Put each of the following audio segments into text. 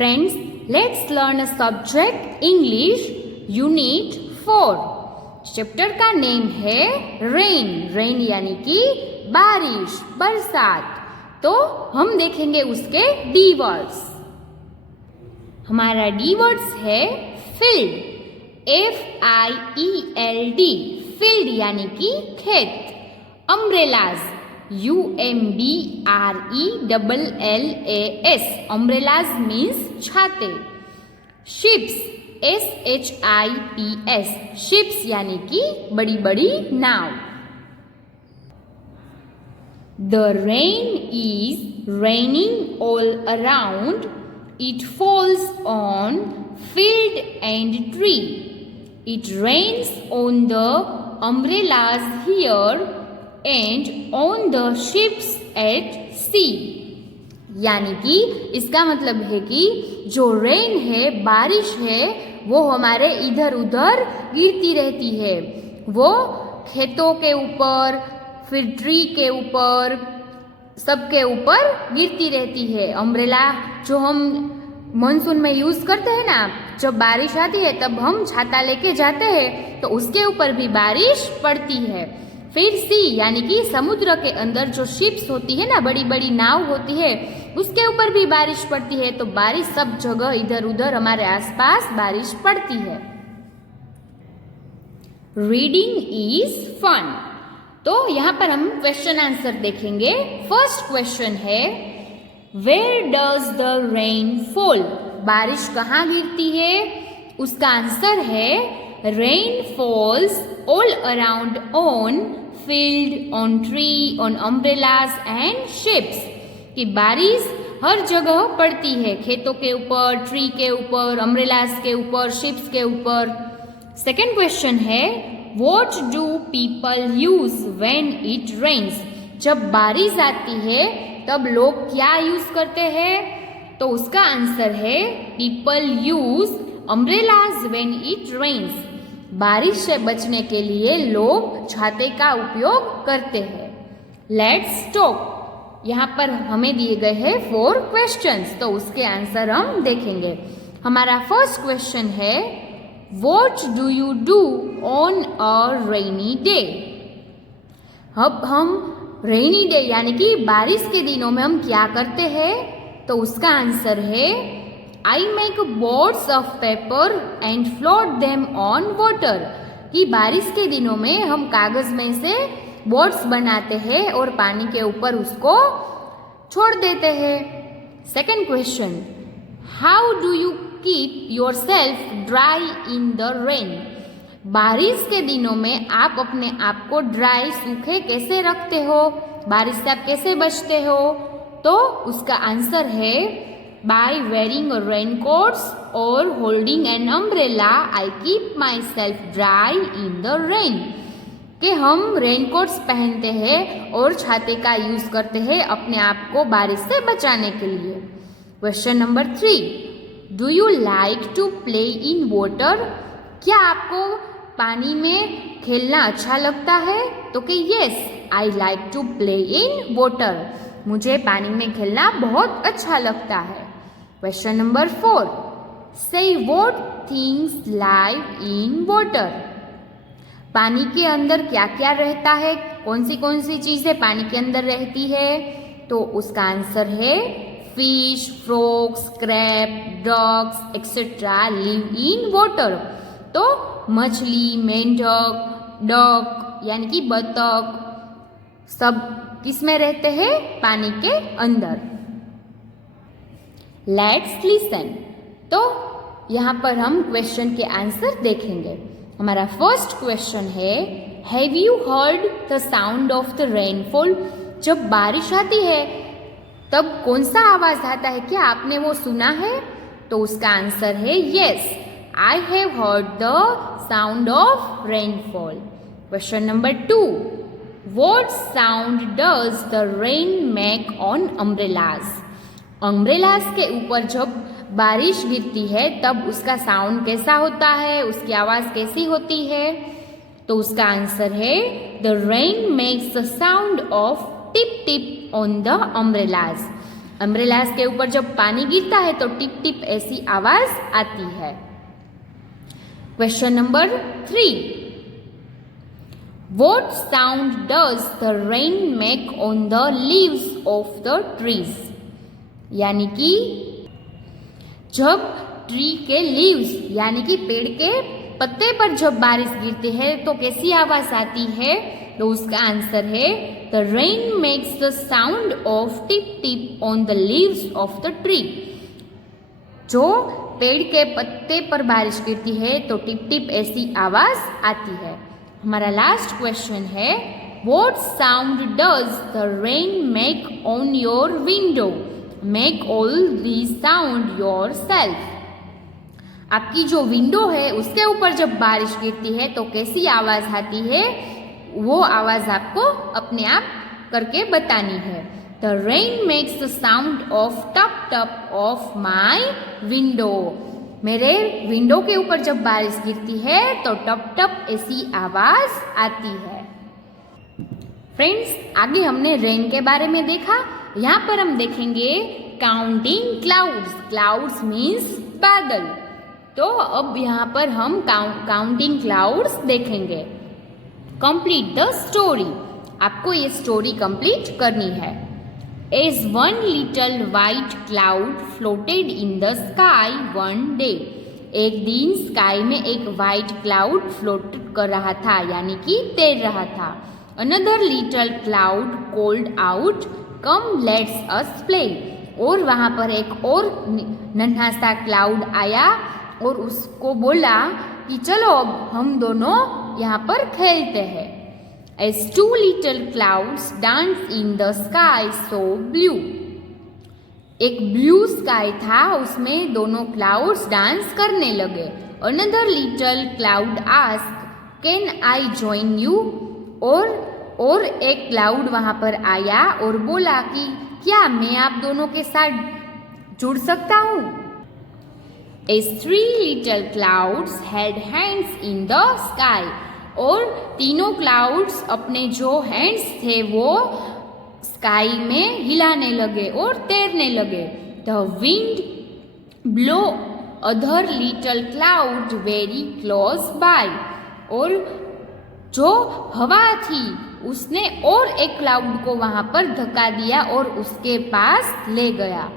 Friends, let's learn a subject English Unit 4. Chapter का name है rain. Rain यानी कि बारिश, बरसात. तो हम देखेंगे उसके डी वर्ड्स. हमारा डी वर्ड्स है फील्ड, FIELD, फील्ड यानी कि खेत. अम्ब्रेलाज, UMBRELLAS, अम्ब्रेलाज मीन्स छाते. शिप्स, SHIPS, शिप्स यानी कि बड़ी बड़ी नाव. The rain is raining all around. It falls on field and tree. It rains on the umbrellas here and on the ships at sea. यानी कि इसका मतलब है कि जो रेन है, बारिश है, वो हमारे इधर उधर गिरती रहती है. वो खेतों के ऊपर, फिर ट्री के ऊपर, सबके ऊपर गिरती रहती है. अम्ब्रेला जो हम मानसून में यूज करते हैं ना, जब बारिश आती है तब हम छाता लेके जाते हैं, तो उसके ऊपर भी बारिश पड़ती है. फिर सी यानी कि समुद्र के अंदर जो शिप्स होती है ना, बड़ी बड़ी नाव होती है, उसके ऊपर भी बारिश पड़ती है. तो बारिश सब जगह इधर उधर हमारे आसपास बारिश पड़ती है. Reading is fun. तो यहाँ पर हम क्वेश्चन आंसर देखेंगे. फर्स्ट क्वेश्चन है where does the rain fall. बारिश कहाँ गिरती है? उसका आंसर है rain falls all around on field, on tree, on umbrellas and ships. कि बारिश हर जगह पड़ती है, खेतों के ऊपर, ट्री के ऊपर, अम्ब्रेलास के ऊपर, शिप्स के ऊपर. सेकेंड क्वेश्चन है What do people use when it rains? जब बारिश आती है तब लोग क्या यूज करते हैं? तो उसका आंसर है People use umbrellas when it rains. बारिश से बचने के लिए लोग छाते का उपयोग करते हैं. Let's talk. यहाँ पर हमें दिए गए हैं 4 क्वेश्चंस, तो उसके आंसर हम देखेंगे. हमारा फर्स्ट क्वेश्चन है What do you do on a rainy day? अब हम रेनी डे यानी कि बारिश के दिनों में हम क्या करते हैं? तो उसका आंसर है I make boats of paper and float them on water. कि बारिश के दिनों में हम कागज में से बोट्स बनाते हैं और पानी के ऊपर उसको छोड़ देते हैं. Second question how do you keep your self dry in the rain. बारिश के दिनों में आप अपने आप को ड्राई, सूखे कैसे रखते हो? बारिश से आप कैसे बचते हो? तो उसका आंसर है बाय वेयरिंग रेनकोट्स और holding an umbrella I keep my self dry in the rain. कि हम रेनकोट्स पहनते हैं और छाते का यूज करते हैं अपने आप को बारिश से बचाने के लिए. Question number 3 do you like to play in water. क्या आपको पानी में खेलना अच्छा लगता है? तो कि yes I like to play in water. मुझे पानी में खेलना बहुत अच्छा लगता है. क्वेश्चन नंबर 4 से what things live in water. पानी के अंदर क्या क्या रहता है? कौन सी चीजें पानी के अंदर रहती है? तो उसका आंसर है fish, frogs, crab, dogs etcetera live in water. तो मछली, मेंढक, डक यानी कि बतख, सब किस में रहते हैं? पानी के अंदर. Let's listen. तो यहाँ पर हम क्वेश्चन के आंसर देखेंगे. हमारा फर्स्ट क्वेश्चन है have you heard the sound of the rainfall. जब बारिश आती है तब कौन सा आवाज आता है? क्या आपने वो सुना है? तो उसका आंसर है yes I have heard the sound of rainfall. Question number 2 what sound does the rain make on umbrellas. Umbrellas के ऊपर जब बारिश गिरती है तब उसका साउंड कैसा होता है? उसकी आवाज कैसी होती है? तो उसका आंसर है the rain makes the sound of tip tip on the umbrellas. Umbrellas के ऊपर जब पानी गिरता है तो टिप टिप ऐसी आवाज आती है। Question number 3, What sound does the rain make on the leaves of the trees? यानी कि जब ट्री के लीव्स यानी कि पेड़ के पत्ते पर जब बारिश गिरती है तो कैसी आवाज आती है? तो उसका आंसर है the rain makes the sound of tip tip on the leaves of the tree. जो पेड़ के पत्ते पर बारिश गिरती है तो टिप टिप ऐसी आवाज आती है। हमारा लास्ट क्वेश्चन है what sound does the rain make on your window? Make all these sound your self. आपकी जो विंडो है उसके ऊपर जब बारिश गिरती है तो कैसी आवाज आती है? वो आवाज आपको अपने आप करके बतानी है। The rain makes the sound of tub tub of my window. मेरे विंडो के ऊपर जब बारिश गिरती है तो टप टप ऐसी आवाज आती है। फ्रेंड्स, आगे हमने रेन के बारे में देखा। यहाँ पर हम देखेंगे काउंटिंग क्लाउड्स। क्लाउड्स मीन्स बादल। तो अब यहाँ पर हम काउंटिंग क्लाउड्स देखेंगे। Complete the story. आपको ये स्टोरी कंप्लीट करनी है। As one little white cloud floated in the sky one day. एक दिन स्काई में एक वाइट क्लाउड फ्लोट कर रहा था यानी कि तैर रहा था। Another little cloud called out, Come let's us play. और वहाँ पर एक और नन्हा सा क्लाउड आया और उसको बोला कि चलो अब हम दोनों यहाँ पर खेलते हैं। As two little clouds danced in the sky so blue. एक ब्लू स्काई था, उसमें दोनों क्लाउड्स डांस करने लगे। Another little cloud asked, Can I join you? और एक क्लाउड वहाँ पर आया और बोला कि क्या मैं आप दोनों के साथ जुड़ सकता हूँ? As three little clouds had hands in the sky. और तीनों क्लाउड्स अपने जो हैंड्स थे वो स्काई में हिलाने लगे और तैरने लगे। The wind blow other little cloud very close by. और जो हवा थी उसने और एक क्लाउड को वहां पर धक्का दिया और उसके पास ले गया।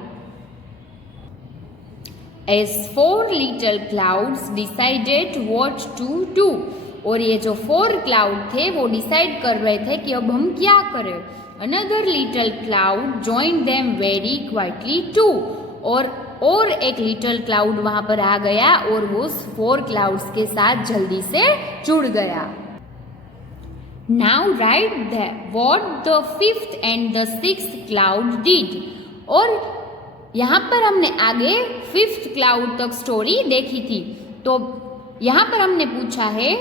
As four little clouds decided what to do. और ये जो 4 क्लाउड थे वो डिसाइड कर रहे थे कि अब हम क्या करें। Another little cloud joined them very quietly too. और एक लिटिल क्लाउड वहां पर आ गया और वो 4 क्लाउड्स के साथ जल्दी से जुड़ गया। Now write what the 5th and the 6th cloud did. और यहाँ पर हमने आगे 5th क्लाउड तक स्टोरी देखी थी। तो यहाँ पर हमने पूछा है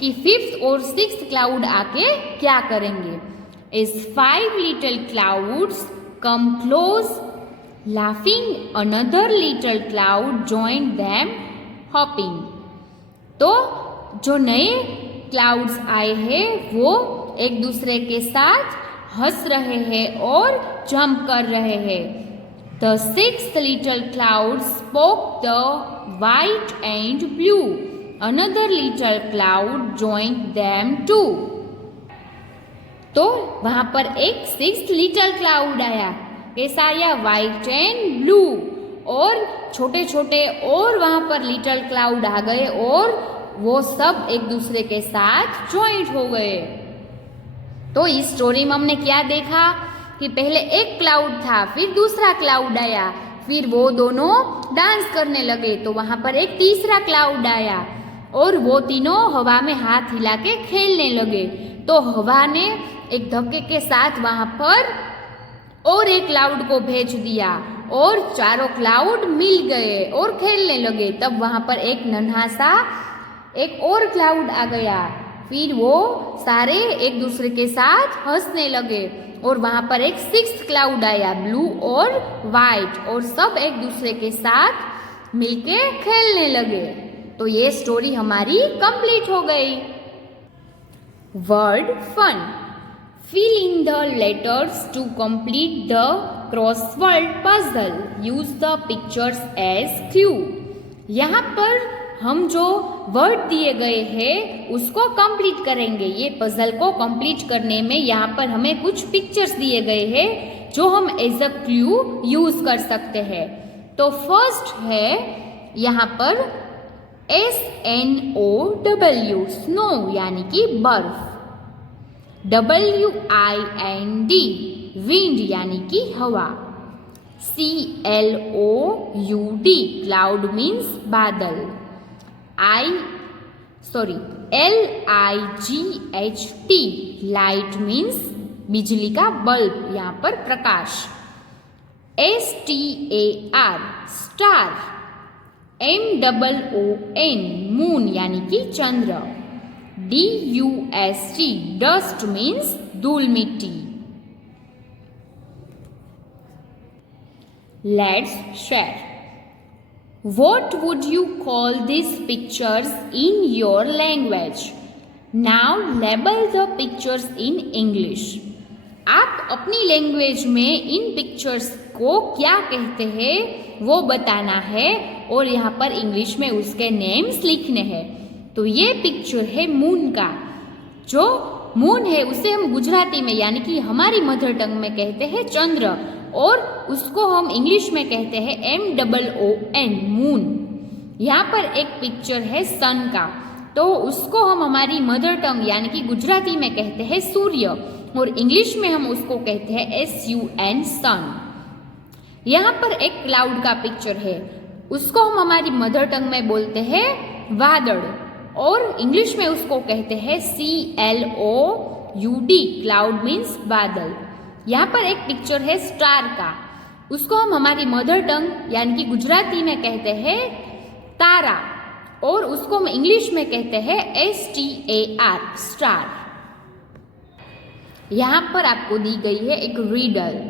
कि 5th और 6th क्लाउड आके क्या करेंगे। As 5 little clouds come close laughing, another little cloud joined them hopping. तो जो नए क्लाउड्स आए हैं वो एक दूसरे के साथ हंस रहे हैं और जंप कर रहे हैं। The 6th little cloud spoke the white and blue. Another little cloud joined them too. तो वहां पर एक 6th little cloud आया। कैसा आया? White and blue. और छोटे छोटे और वहां पर लिटिल क्लाउड आ गए और वो सब एक दूसरे के साथ ज्वाइंट हो गए। तो इस स्टोरी में हमने क्या देखा कि पहले एक क्लाउड था, फिर दूसरा क्लाउड आया, फिर वो दोनों डांस करने लगे। तो वहां पर एक तीसरा क्लाउड आया और वो तीनों हवा में हाथ हिला के खेलने लगे। तो हवा ने एक धक्के के साथ वहां पर और एक क्लाउड को भेज दिया और चारों क्लाउड मिल गए और खेलने लगे। तब वहां पर एक नन्हा सा एक और क्लाउड आ गया, फिर वो सारे एक दूसरे के साथ हंसने लगे और वहां पर एक 6th क्लाउड आया, ब्लू और वाइट, और सब एक दूसरे के साथ मिलके खेलने लगे। तो ये स्टोरी हमारी कंप्लीट हो गई। Word fun. Fill in the letters to complete the crossword puzzle. Use the pictures as clue. यहाँ पर हम जो वर्ड दिए गए हैं उसको कंप्लीट करेंगे। ये पजल को कंप्लीट करने में यहाँ पर हमें कुछ पिक्चर्स दिए गए हैं जो हम एज अ क्लू यूज कर सकते हैं। तो फर्स्ट है यहाँ पर SNOW स्नो यानी कि बर्फ। WIND विंड यानी कि हवा। CLOUD क्लाउड मीन्स बादल। LIGHT लाइट मीन्स बिजली का बल्ब, यहाँ पर प्रकाश। STAR star. MOON मून यानी कि चंद्र। DUST डस्ट मीन्स धूल मिट्टी। Let's share. What would you call these pictures in your language? Now label the pictures in English. आप अपनी लैंग्वेज में इन पिक्चर्स को क्या कहते हैं वो बताना है और यहाँ पर इंग्लिश में उसके नेम्स लिखने हैं। तो ये पिक्चर है मून का। जो मून है उसे हम गुजराती में यानी कि हमारी मदर टंग में कहते हैं चंद्र और उसको हम इंग्लिश में कहते हैं MOON मून। यहाँ पर एक पिक्चर है सन का, तो उसको हम हमारी मदर टंग यानी कि गुजराती में कहते हैं सूर्य और इंग्लिश में हम उसको कहते हैं SUN सन। यहाँ पर एक क्लाउड का पिक्चर है, उसको हम हमारी मदर टंग में बोलते हैं वादळ और इंग्लिश में उसको कहते हैं CLOUD क्लाउड मीन्स बादल। यहाँ पर एक पिक्चर है स्टार का, उसको हम हमारी मदर टंग यानी कि गुजराती में कहते हैं तारा और उसको हम इंग्लिश में कहते हैं STAR स्टार। यहाँ पर आपको दी गई है एक रीडल।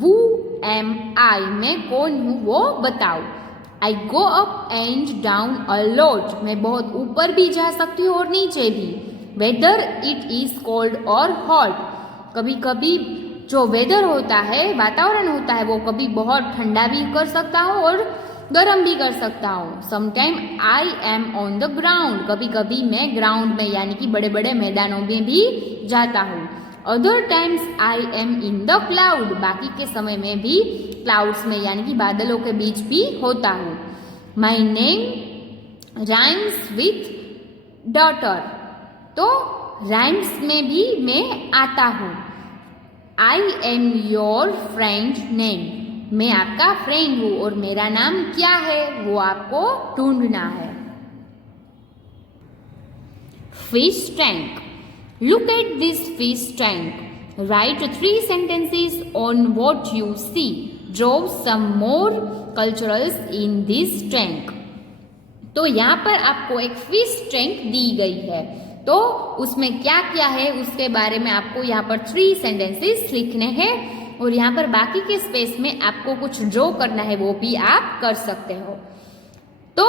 Who am I? मैं कौन हूँ वो बताओ। I go up and down a lot. मैं बहुत ऊपर भी जा सकती हूँ और नीचे भी। Whether it is cold or hot. कभी कभी जो वेदर होता है, वातावरण होता है, वो कभी बहुत ठंडा भी कर सकता हो और गर्म भी कर सकता हो। Sometime I am on the ground, कभी कभी मैं ग्राउंड में यानी कि बड़े बड़े मैदानों में भी जाता हूँ। Other times I am in the cloud, बाकी के समय में भी क्लाउड्स में यानी कि बादलों के बीच भी होता हूँ। My name rhymes with daughter, तो राइम्स में भी मैं आता हूँ। I am your friend name, मैं आपका फ्रेंड हूँ और मेरा नाम क्या है वो आपको ढूंढना है। Fish tank, look at this fish tank, right 3 sentences on what you see, draw some more culturals in this tank। तो यहाँ पर आपको एक फिश टैंक दी गई है, तो उसमें क्या क्या है उसके बारे में आपको यहाँ पर 3 sentences लिखने हैं और यहाँ पर बाकी के स्पेस में आपको कुछ ड्रॉ करना है, वो भी आप कर सकते हो। तो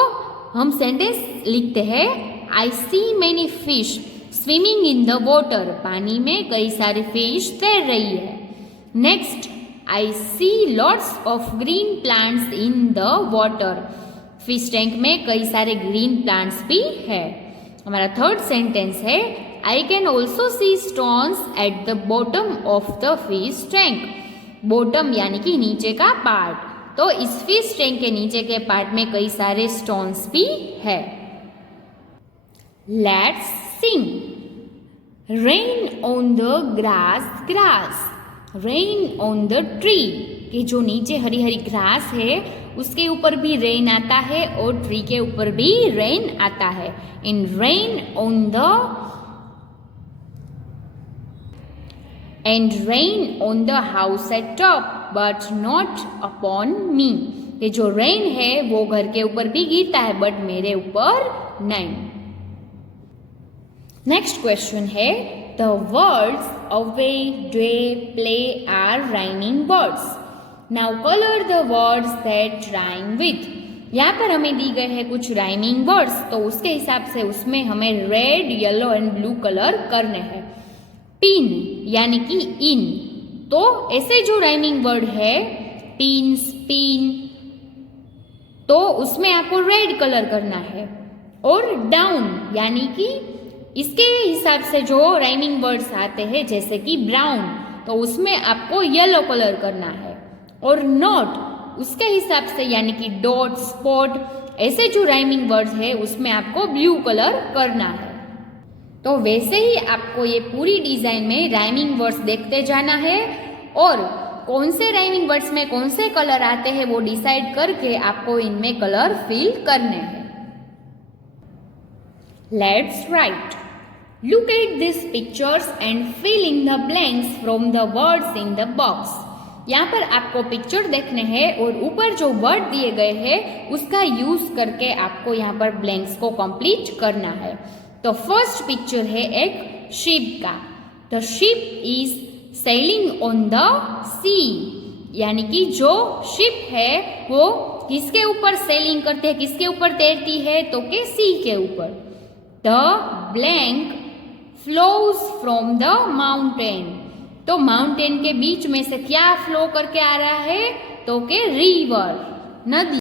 हम सेंटेंस लिखते हैं। I see many fish swimming in the water, पानी में कई सारी फिश तैर रही है। Next, I see lots of green plants in the water, fish tank में कई सारे ग्रीन प्लांट्स भी है। हमारा थर्ड सेंटेंस है I can also see stones at the bottom of the fish tank, bottom यानी कि नीचे का पार्ट, तो इस फिश टैंक के नीचे के पार्ट में कई सारे स्टोन्स भी है। Let's Singh. Rain on the grass, grass, rain on the tree, कि जो नीचे हरी हरी घास है उसके ऊपर भी रेन आता है और ट्री के ऊपर भी रेन आता है। In rain on the end rain on the house at top but not upon me, कि जो रेन है वो घर के ऊपर भी गिरता है बट मेरे ऊपर नहीं। नेक्स्ट क्वेश्चन है the words away, day, play are rhyming words. Now colour the words that rhyme with. यहाँ पर हमें दी गए हैं कुछ राइमिंग वर्ड्स, तो उसके हिसाब से उसमें हमें red, yellow and blue colour करने हैं। P पिन यानी कि इन, तो ऐसे जो राइमिंग वर्ड है पिन, स्पिन, तो उसमें आपको रेड कलर करना है। और डाउन यानी कि इसके हिसाब से जो राइमिंग वर्ड्स आते हैं जैसे कि ब्राउन, तो उसमें आपको येलो कलर करना है। और नॉट उसके हिसाब से यानी कि डॉट, स्पॉट, ऐसे जो राइमिंग वर्ड्स है उसमें आपको ब्लू कलर करना है। तो वैसे ही आपको ये पूरी डिजाइन में राइमिंग वर्ड्स देखते जाना है और कौन से राइमिंग वर्ड्स में कौन से कलर आते हैं वो डिसाइड करके आपको इनमें कलर फिल करने हैं। Let's write. Look at this pictures and fill in the blanks from the words in the box. यहाँ पर आपको पिक्चर देखने हैं और ऊपर जो वर्ड दिए गए हैं उसका यूज करके आपको यहाँ पर ब्लैंक्स को कंप्लीट करना है। तो फर्स्ट पिक्चर है एक शिप का। The ship is sailing on the sea, यानी कि जो शिप है वो किसके ऊपर सेलिंग करते हैं, किसके ऊपर तैरती है, तो के सी के ऊपर। The blank flows from the mountain, तो माउंटेन के बीच में से क्या फ्लो करके आ रहा है, तो के रिवर, नदी।